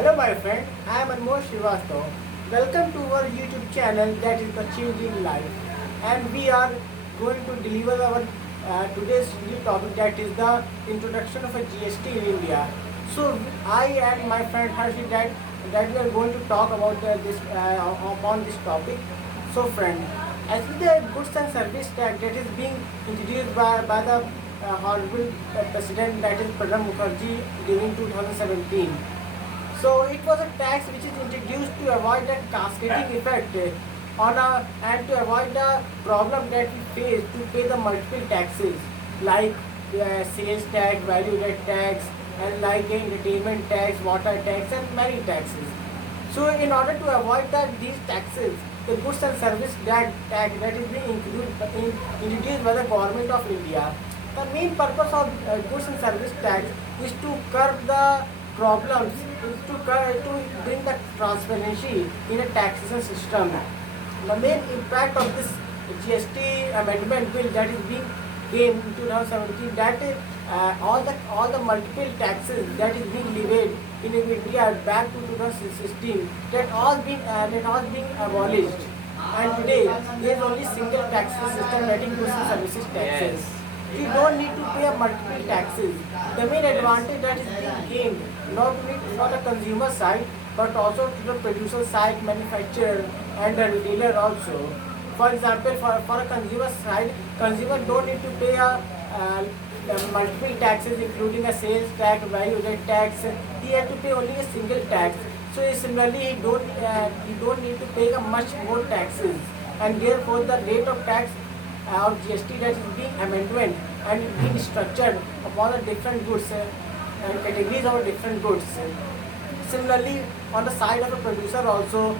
Hello my friend, I am Anmol Srivastav. Welcome to our YouTube channel that is the Changing Life, and we are going to deliver our today's new topic, that is the introduction of a GST in India. So I and my friend Harshit that we are going to talk about this upon this topic. So friend, as with the goods and service tax that is being introduced by the Honorable President, that is Pranab Mukherjee, during 2017. So it was a tax which is introduced to avoid that cascading effect on a, and to avoid the problem that we face to pay the multiple taxes like sales tax, value added tax, and like entertainment tax, water tax, and many taxes. So in order to avoid these taxes, the goods and service tax that is being introduced by the government of India. The main purpose of goods and service tax is to curb the problems, is to bring the transparency in a taxation system. The main impact of this GST amendment bill that is being came in 2017, that all the multiple taxes that is being levied in India back to 2016, that all been abolished, and today there is only single tax system, that is goods and services taxes. Yes. You don't need to pay a multiple taxes. The main advantage that is being gained not only for the consumer side but also to the producer side, manufacturer, and the retailer also. For example, for a consumer side, consumer don't need to pay multiple taxes, including a sales tax, value added tax. He has to pay only a single tax. So similarly, he don't need to pay a much more taxes, and therefore the rate of tax of GST that is being amendment and being structured upon the different goods and categories of different goods. Similarly, on the side of the producer also,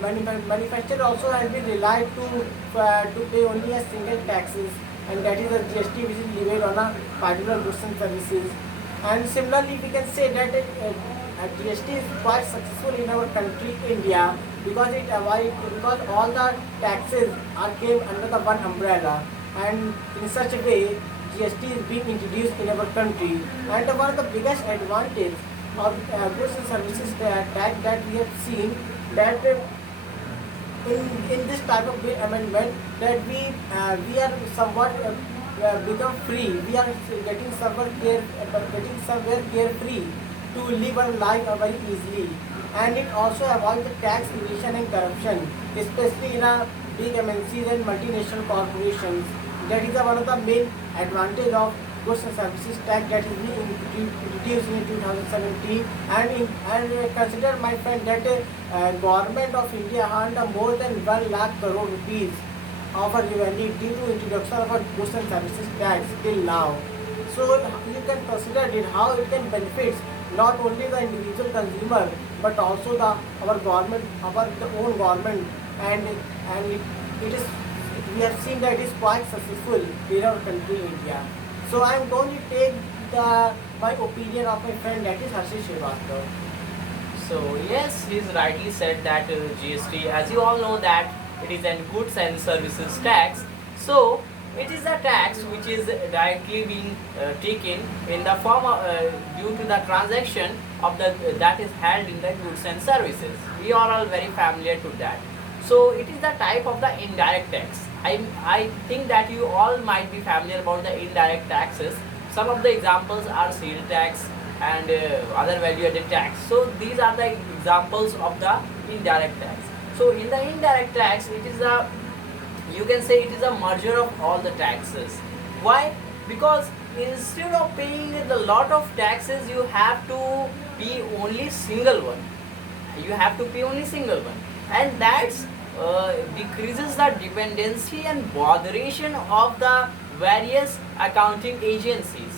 manufacturer also has been relied to pay only a single taxes, and that is the GST which is levied on a particular goods and services. And similarly, we can say that GST is quite successful in our country, India, because all the taxes are came under the one umbrella, and in such a way GST is being introduced in our country. And one of the biggest advantage of goods and services tax that we have seen, that in this type of bill amendment, that we are somewhat become free. We are getting somewhere carefree to live our life very easily, and it also avoids the tax evasion and corruption, especially in a big MNCs and multinational corporations. That is one of the main advantage of goods and services tax that is being introduced in 2017. And consider, my friend, that government of India earned more than 1 lakh crore rupees of a revenue due to introduction of a goods and services tax till now. So you can consider it how it can benefit not only the individual consumer but also our government, our own government, and it is, we have seen that it is quite successful in our country, India. So I am going to take my opinion of my friend, that is Harshit Srivastav. So yes, he's rightly said that GST, as you all know, that it is a goods and services tax. So it is a tax which is directly being taken in the form of, due to the transaction of the that is held in the goods and services. We are all very familiar to that. So it is the type of the indirect tax. I think that you all might be familiar about the indirect taxes. Some of the examples are sales tax and other value added tax. So these are the examples of the indirect tax. So in the indirect tax, it is a, you can say it is a merger of all the taxes. Why? Because instead of paying a lot of taxes, you have to pay only single one. You have to pay only single one, and that's decreases the dependency and botheration of the various accounting agencies.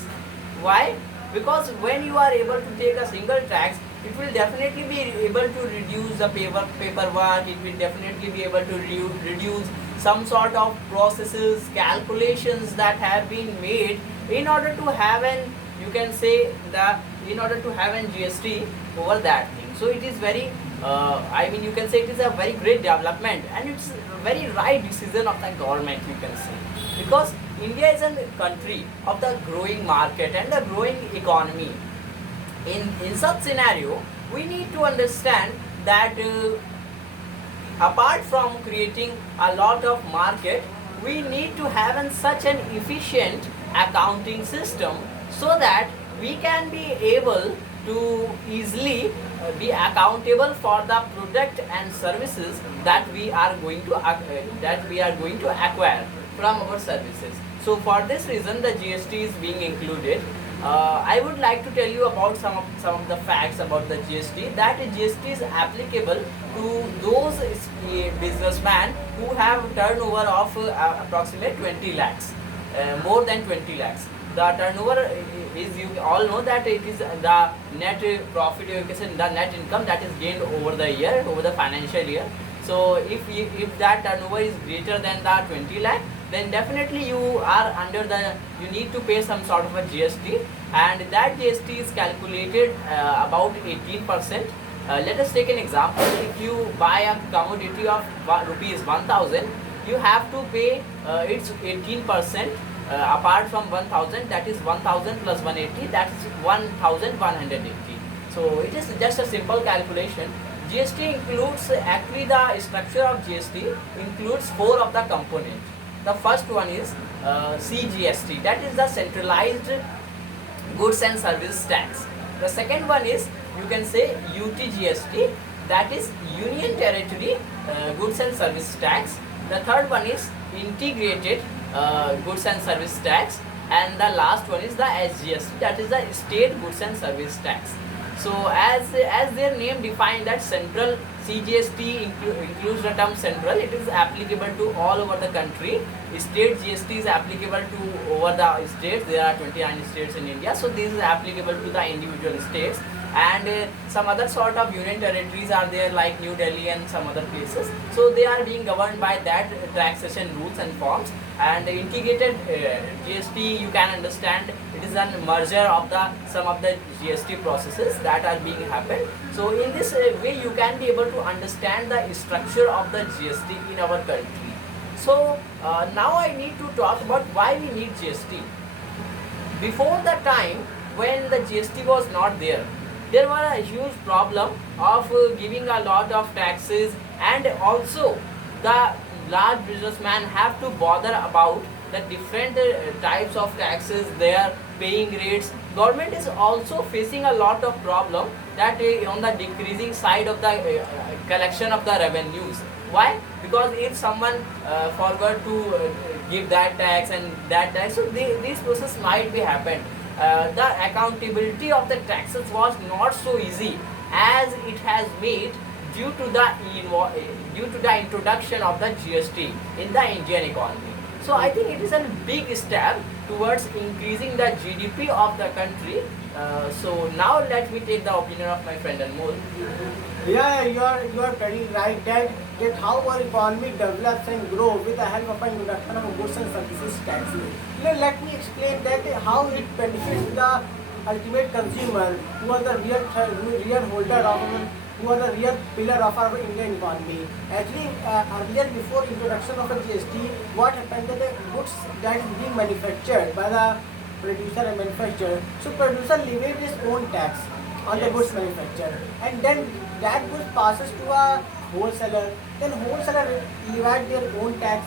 Why? Because when you are able to take a single tax, it will definitely be able to reduce the paperwork. It will definitely be able to reduce some sort of processes, calculations that have been made in order to have an, you can say, in order to have an GST over that thing. So it is very you can say it is a very great development, and it's a very right decision of the government, you can say, because India is a country of the growing market and the growing economy. In such scenario, we need to understand that apart from creating a lot of market, we need to have such an efficient accounting system so that we can be able to easily be accountable for the product and services that we are going to acquire from our services. So for this reason the GST is being included. I would like to tell you about some of the facts about the GST. That GST is applicable to those businessmen who have turnover of approximately 20 lakhs, more than 20 lakhs. The turnover is, you all know that it is the net profit, the net income that is gained over the year, over the financial year. So if that turnover is greater than the 20 lakh, then definitely you need to pay some sort of a GST, and that GST is calculated about 18%. Let us take an example. If you buy a commodity of rupees 1000, you have to pay its 18%. Apart from 1000, that is 1000 plus 180, that is 1180. So it is just a simple calculation. GST includes, actually the structure of GST includes 4 of the components. The first one is CGST, that is the centralized goods and service tax. The second one is, you can say, UTGST, that is Union Territory goods and service tax. The third one is integrated goods and service tax, and the last one is the SGST, that is the state goods and service tax. So as their name define, that central CGST includes the term central, it is applicable to all over the country. State GST is applicable to over the states. There are 29 states in India, so this is applicable to the individual states. And some other sort of union territories are there, like New Delhi and some other places. So they are being governed by that taxation rules and forms. And the integrated GST, you can understand, it is a merger of some of the GST processes that are being happened. So in this way you can be able to understand the structure of the GST in our country. So now I need to talk about why we need GST. Before the time when the GST was not there, there were a huge problem of giving a lot of taxes, and also the large businessmen have to bother about the different types of taxes, their paying rates. Government is also facing a lot of problem that on the decreasing side of the collection of the revenues. Why? Because if someone forgot to give that tax and that tax, so this process might be happened. The accountability of the taxes was not so easy as it has made due to the introduction of the GST in the Indian economy. So I think it is a big step towards increasing the GDP of the country. So now let me take the opinion of my friend Anmol. Yeah, you are very right that how our economy develops and grows with the help of an introduction of goods and services tax. Let me explain that how it benefits the ultimate consumer, who are the real holder of who are the real pillar of our Indian economy. Actually, earlier, before introduction of a GST, what happened that the goods that is being manufactured by the producer and manufacturer, so producer levied his own tax on the goods manufactured, and then that goods passes to a wholesaler, then wholesaler levy their own tax.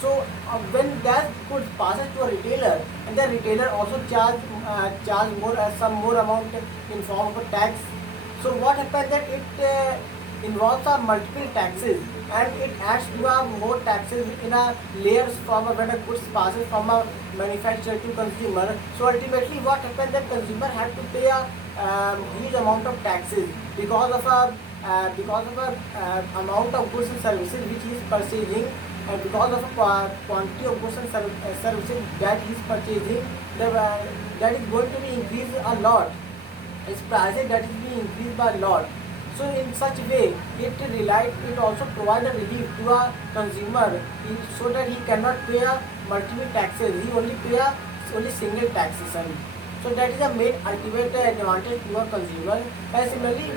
So when that goods passes to a retailer, and the retailer also charge some more amount in form of tax. So what happens that it involves multiple taxes, and it adds to more taxes in a layers from when a goods passes from a manufacturer to consumer. So ultimately what happens that consumer have to pay a huge amount of taxes because of a amount of goods and services which he is purchasing, and because of a quantity of goods and services that he is purchasing, that is going to be increased a lot. Its prices that is being increased by a lot. So in such way, it also provides a relief to a consumer, so that he cannot pay a multiple taxes. He only pay only single taxation. So that is a main ultimate advantage to a consumer. And similarly,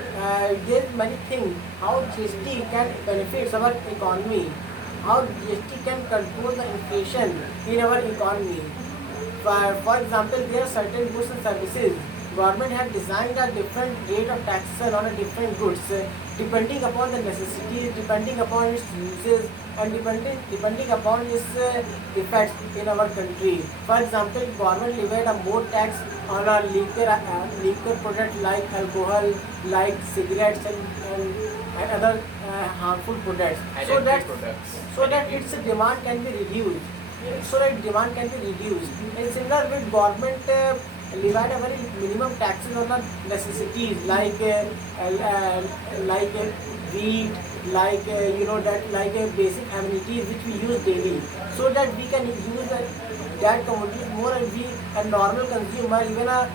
there is many things how GST can benefit our economy, how GST can control the inflation in our economy. For example, there are certain goods and services government have designed a different rate of taxation on a different goods, depending upon the necessities, depending upon its uses, and depending upon its effects in our country. For example, government levied a more tax on a liquor product like alcohol, like cigarettes, and other harmful products, so that Addictive products. its demand can be reduced. So that demand can be reduced. And similar with government levied a very minimum taxes on the necessities like wheat, like basic amenities which we use daily, so that we can use that commodity more, and we a normal consumer, even a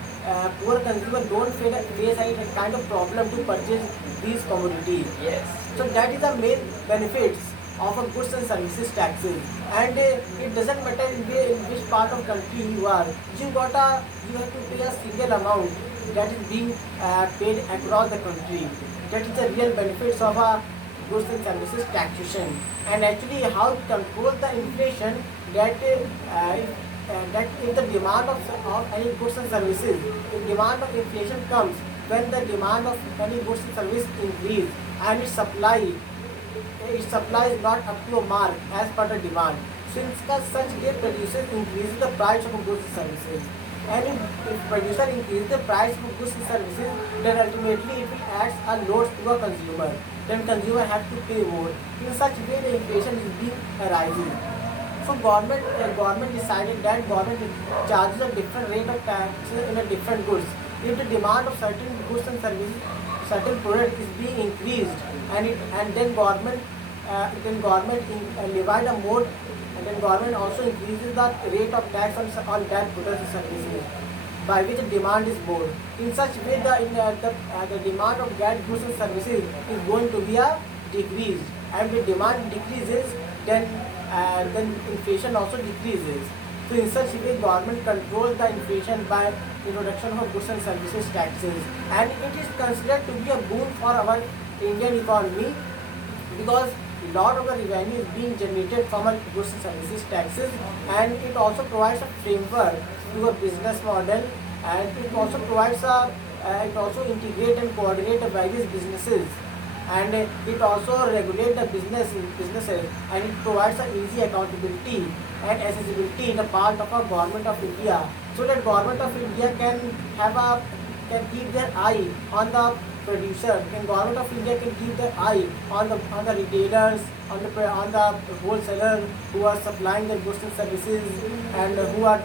poor consumer, don't face any kind of problem to purchase these commodities. Yes. So that is the main benefits of a goods and services taxes. And it doesn't matter in which part of country you are. You have to pay a single amount that is being paid across the country. That is the real benefits of a goods and services taxation. And actually, how to control the inflation, that if the demand of any goods and services, if demand of inflation comes when the demand of any goods and service increase, and its supply is not up to a mark as per the demand. So in such case, producer increases the price of goods and services. And if producer increases the price of goods and services, then ultimately it will add a load to a consumer. Then consumer has to pay more. In such way, the inflation is being arising. So government decided that government charges a different rate of tax in a different goods. If the demand of certain goods and services, certain product is being increased, and then government levied a more, and then government also increases the rate of tax on that products and services, by which the demand is more. In such way, the demand of that goods and services is going to be a decreased, and the demand decreases, then inflation also decreases. So in such way, government controls the inflation by introduction of goods and services taxes, and it is considered to be a boon for our Indian economy, because lot of the revenue is being generated from our goods and services taxes, and it also provides a framework to a business model, and it also provides it also integrate and coordinate the various businesses, and it also regulates the businesses, and it provides a easy accountability and accessibility in the part of a government of India, so that government of India can keep their eye on the producer, and government of India can keep their eye on the retailers, on the wholesalers who are supplying their goods and services, and who are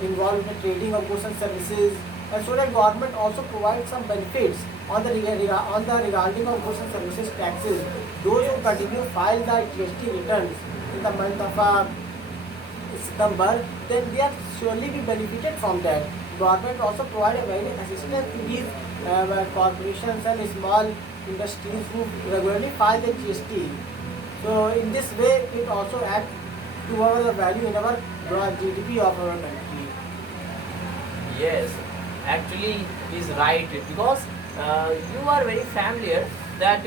involved in the trading of goods and services. And so that government also provides some benefits on the regarding of goods and services taxes. Those who continue file the GST returns in the month of September, then they are surely be benefited from that. Government also provide a very assistance to these corporations and small industries who regularly file the GST. So in this way, it also adds to our value in our GDP of our country. Yes, actually is right, because you are very familiar that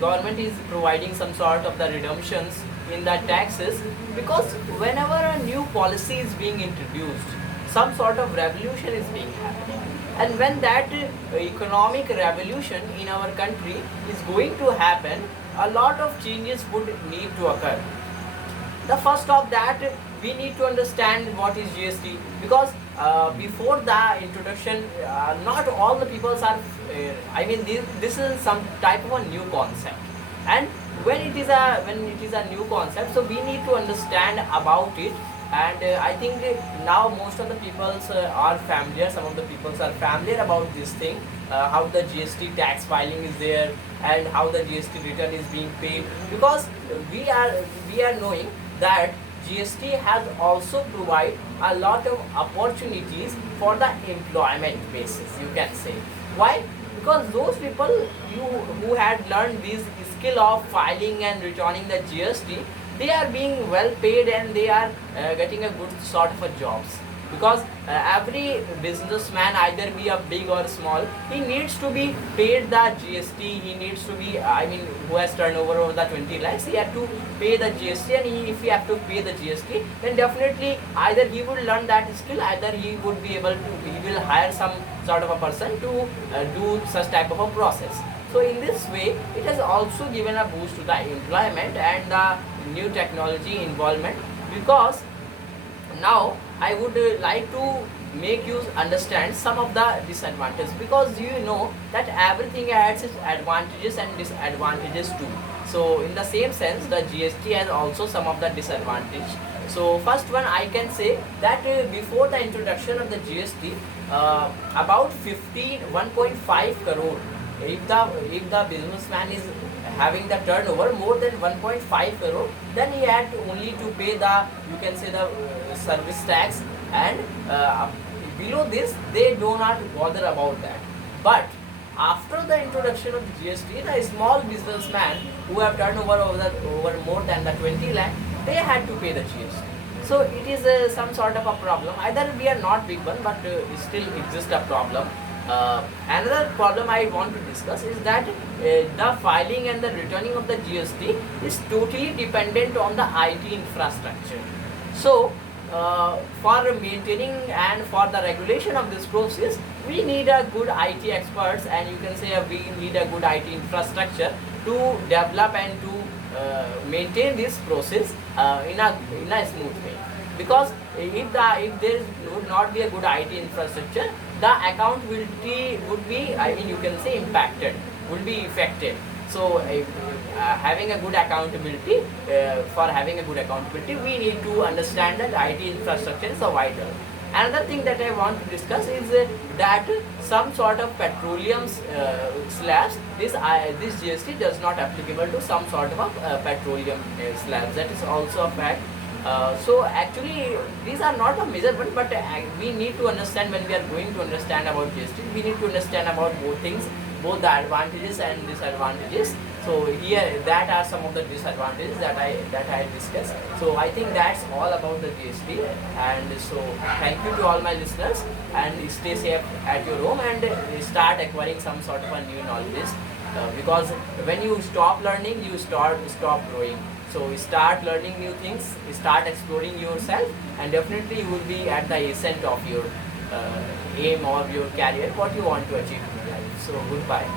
government is providing some sort of the redemptions in the taxes, because whenever a new policy is being introduced, some sort of revolution is being happening, and when that economic revolution in our country is going to happen, a lot of changes would need to occur. The first of that, we need to understand what is GST, because before the introduction, not all the people are this is some type of a new concept, and when it is a new concept, so we need to understand about it. And I think now most of the people are familiar, some of the people are familiar about this thing, how the GST tax filing is there, and how the GST return is being paid, because we are knowing that GST has also provide a lot of opportunities for the employment basis, you can say. Why? Because those people who had learned this skill of filing and returning the GST, they are being well paid, and they are getting a good sort of a jobs. because every businessman, either be a big or small, he needs to be paid the GST. He needs to be, I mean, who has turnover over the 20 lakhs, he have to pay the GST, and if he have to pay the GST, then definitely either he would learn that skill, either he would be able to, he will hire some sort of a person to do such type of a process. So in this way, it has also given a boost to the employment and the new technology involvement, because now I would like to make you understand some of the disadvantages, because you know that everything has its advantages and disadvantages too. So in the same sense, the GST has also some of the disadvantage. So first one, I can say that before the introduction of the GST, about 1.5 crore, if the businessman is having the turnover more than 1.5 crore, then he had only to pay the, you can say, the service tax, and below this they do not bother about that. But after the introduction of the GST, the small businessman who have turnover over more than the 20 lakh, they had to pay the GST. So it is some sort of a problem. Either we are not big one, but still exists a problem. Another problem I want to discuss is that the filing and the returning of the GST is totally dependent on the IT infrastructure. So for maintaining and for the regulation of this process, we need a good IT experts, and you can say we need a good IT infrastructure to develop and to maintain this process in a smooth way. Because if there would not be a good IT infrastructure, the accountability would be, I mean, you can say, impacted, would be affected. So having a good accountability, for having a good accountability, we need to understand that IT infrastructure is vital. Another thing that I want to discuss is that some sort of petroleum slabs, this GST does not applicable to some sort of a petroleum slabs. That is also a fact. So actually these are not a measurement, but we need to understand, when we are going to understand about GST, we need to understand about both things, both the advantages and disadvantages. So here, that are some of the disadvantages that I discussed. So I think that's all about the GST. And so thank you to all my listeners, and stay safe at your home, and start acquiring some sort of a new knowledge, because when you stop learning, you stop growing. So start learning new things, start exploring yourself, and definitely you will be at the ascent of your aim or your career, what you want to achieve in your life. So goodbye.